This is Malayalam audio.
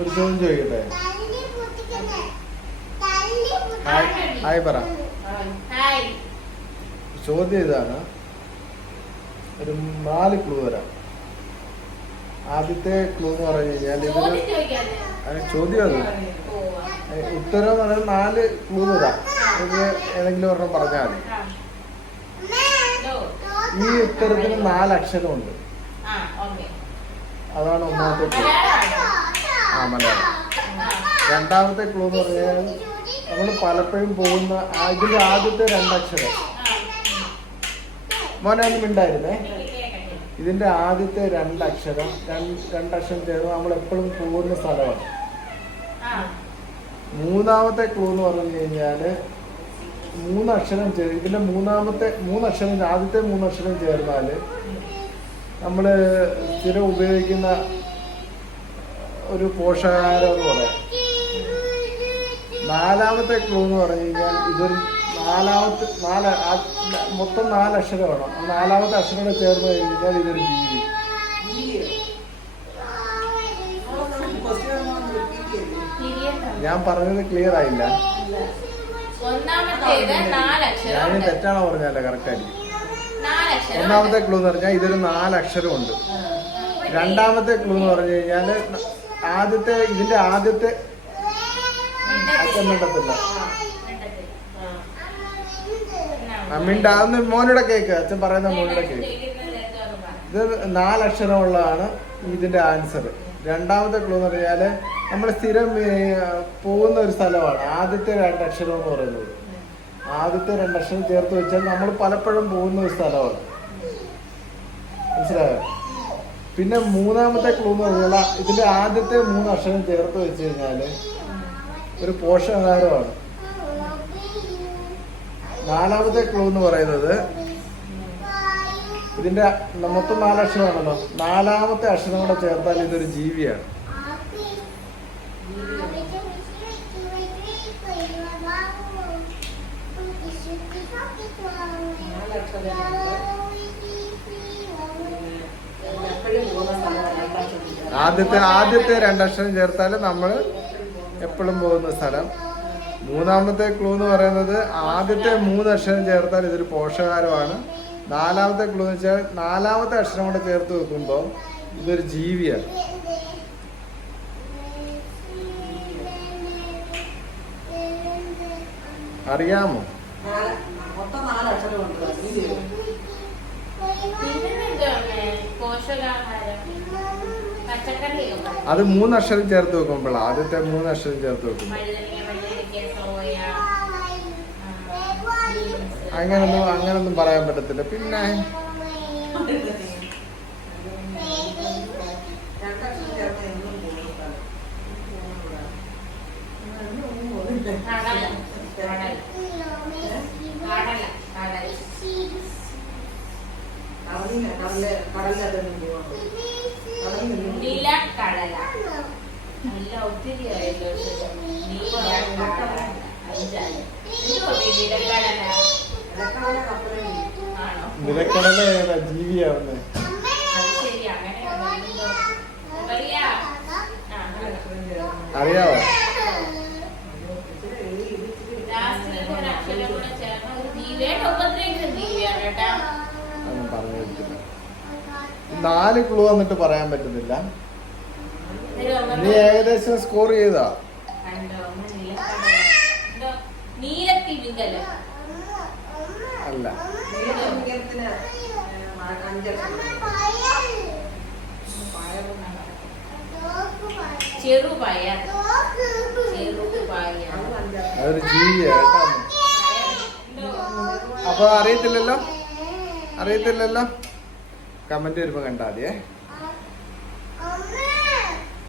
ഒരു ചോദ്യം ചോദിക്കട്ടെ? ഹായ് പറ. ചോദ്യം ഇതാണ്, ഒരു 4 ക്ലൂ തരാം. ആദ്യത്തെ ക്ലൂ എന്ന് പറഞ്ഞു കഴിഞ്ഞാൽ ഇതിന് ചോദ്യം അത് ഉത്തരം എന്ന് പറഞ്ഞാൽ 4 ക്ലൂ തരാം. ഇത് ഏതെങ്കിലും ഒരെണ്ണം പറഞ്ഞാൽ മതി. ഈ ഉത്തരത്തിന് 4 അക്ഷരമുണ്ട്. അതാണ് ഒന്നാമത്തെ ക്ലൂ. മലയാളം. രണ്ടാമത്തെ ക്ലൂ എന്ന് പറഞ്ഞാൽ നമ്മൾ പലപ്പോഴും പോകുന്ന ഇതിന്റെ ആദ്യത്തെ 2 അക്ഷരം. മോനെ ഒന്നും മിണ്ടായിരുന്നേ. ഇതിന്റെ ആദ്യത്തെ 2 അക്ഷരം ചേർന്ന് നമ്മൾ എപ്പോഴും പോകുന്ന സ്ഥലമാണ്. മൂന്നാമത്തെ ക്ലൂ എന്ന് പറഞ്ഞു കഴിഞ്ഞാല് 3 അക്ഷരം ഇതിന്റെ 3 അക്ഷരം ആദ്യത്തെ 3 അക്ഷരം ചേർന്നാല് നമ്മള് സ്ഥിരം ഉപയോഗിക്കുന്ന ഒരു പോഷകാഹാരം എന്ന് പറയാം. 4-മത്തെ ക്ലൂ എന്ന് പറഞ്ഞു കഴിഞ്ഞാൽ ഇതൊരു മൊത്തം 4 അക്ഷരമാണ്. 4-മത്തെ അക്ഷരം ചേർന്ന് കഴിഞ്ഞാൽ ഇതൊരു ജീവി. ഞാൻ പറഞ്ഞത് ക്ലിയർ ആയില്ല. ഞാൻ തെറ്റാണോ പറഞ്ഞല്ലേ? കറക്റ്റ് ആയിരിക്കും. 1-മത്തെ ക്ലൂ എന്ന് പറഞ്ഞാൽ ഇതൊരു 4 അക്ഷരമുണ്ട്. 2-മത്തെ ക്ലൂ എന്ന് പറഞ്ഞു കഴിഞ്ഞാൽ ഇതിന്റെ ആദ്യത്തെ മിണ്ടത്തില്ല. മിണ്ടാന്ന് മോനുടെ കേക്ക്, അച്ഛൻ പറയുന്ന മോനുടെ കേക്ക്. ഇത് 4 അക്ഷരമുള്ളതാണ് ഇതിന്റെ ആൻസർ. 2-മത്തെ ക്ലൂ എന്ന് പറഞ്ഞാല് നമ്മൾ സ്ഥിരം പോകുന്ന ഒരു സ്ഥലമാണ്. ആദ്യത്തെ 2 അക്ഷരം എന്ന് പറയുന്നത്. ആദ്യത്തെ 2 അക്ഷരം ചേർത്ത് വെച്ചാൽ നമ്മൾ പലപ്പോഴും പോകുന്ന ഒരു സ്ഥലമാണ്. മനസ്സിലായോ? പിന്നെ 3-മത്തെ ക്ലൂ എന്ന് പറഞ്ഞാൽ ഇതിന്റെ ആദ്യത്തെ 3 അക്ഷരം ചേർത്ത് വെച്ച് കഴിഞ്ഞാല് ഒരു പോഷകാഹാരമാണ്. 4-മത്തെ ക്ലൂ എന്ന് പറയുന്നത് ഇതിന്റെ മൊത്തം 4 അക്ഷരമാണല്ലോ. 4-മത്തെ അക്ഷരം കൂടെ ചേർത്താൽ ഇതൊരു ജീവിയാണ്. ആദ്യത്തെ 2 അക്ഷരം ചേർത്താൽ നമ്മൾ എപ്പോഴും പോകുന്ന സ്ഥലം. 3-മത്തെ ക്ലൂ എന്ന് പറയുന്നത് ആദ്യത്തെ 3 അക്ഷരം ചേർത്താൽ ഇതൊരു പോഷകാഹാരമാണ്. 4-മത്തെ ക്ലൂ എന്ന് വെച്ചാൽ 4-മത്തെ അക്ഷരം കൂടെ ചേർത്ത് വെക്കുമ്പോൾ ഇതൊരു ജീവിയാണ്. അറിയാമോ? അത് 3 അക്ഷരം ചേർത്ത് വെക്കുമ്പോൾ ആദ്യത്തെ 3 അക്ഷരം ചേർത്ത് വെക്കുമ്പോൾ അങ്ങനൊന്നും പറയാൻ പറ്റത്തില്ല. പിന്നെ നിലക്കടല ഏതാ ജീവിയാവുന്നത്? അറിയാവോ? പറഞ്ഞു പറ്റില്ല. 4 ക്ലൂ വന്നിട്ട് പറയാൻ പറ്റുന്നില്ല. നീ ഏകദേശം സ്കോർ ചെയ്താ? അല്ല, അതൊരു ജീവിയാ. അപ്പൊ അറിയത്തില്ലല്ലോ. കമന്റ് വരുമ്പോ കണ്ടാ മതിയേ.